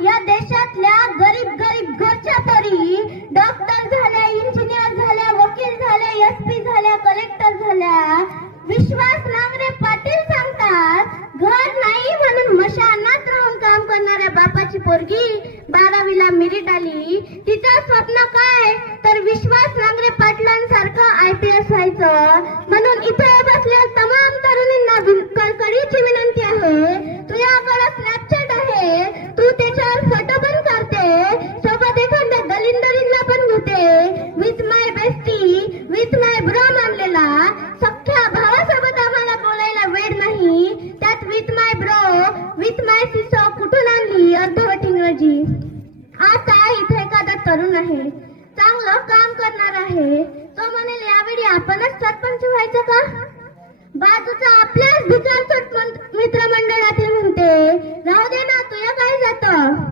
या देशातल्या गरीब गरीब घरच्या पोरी डॉक्टर झाल्या, इंजिनियर झाल्या, वकील झाल्या, एसपी झाल्या, कलेक्टर झाल्या. विश्वास नांगरे पाटील सांगतात घर नाही म्हणून मशानात राहून काम करणाऱ्या बापाची पोरगी 12वीला मेरिट आली. तिचं स्वप्न काय तर विश्वास नांगरे पाटलांसारखं IPS व्हायचं. म्हणून इथे बसलेल्या तमाम तरुणींना कळकळीची विनंती आहे, तुझ्याकडे स्नॅपचॅट आहे, तू त्याच्यावर फोटो पण काढते, सोबत एखाद्या दलिंदरीला पण घेते. With my bestie, with my bro मानलेला सख्या भावासोबत आम्हाला बोलायला वेळ नाही. त्यात विथ माय ब्रो, विथ माय सिसो कुठून आणली अर्धवट इंग्रजी. आता इथे एखादा तरुण आहे, चांगलं काम करणार आहे, तो म्हणेल यावेळी आपणच सरपंच व्हायचं का. बाजूचा आपल्याच भिकारचोट मित्रमंडळातील म्हणते राहू दे ना, तुला काय जातं.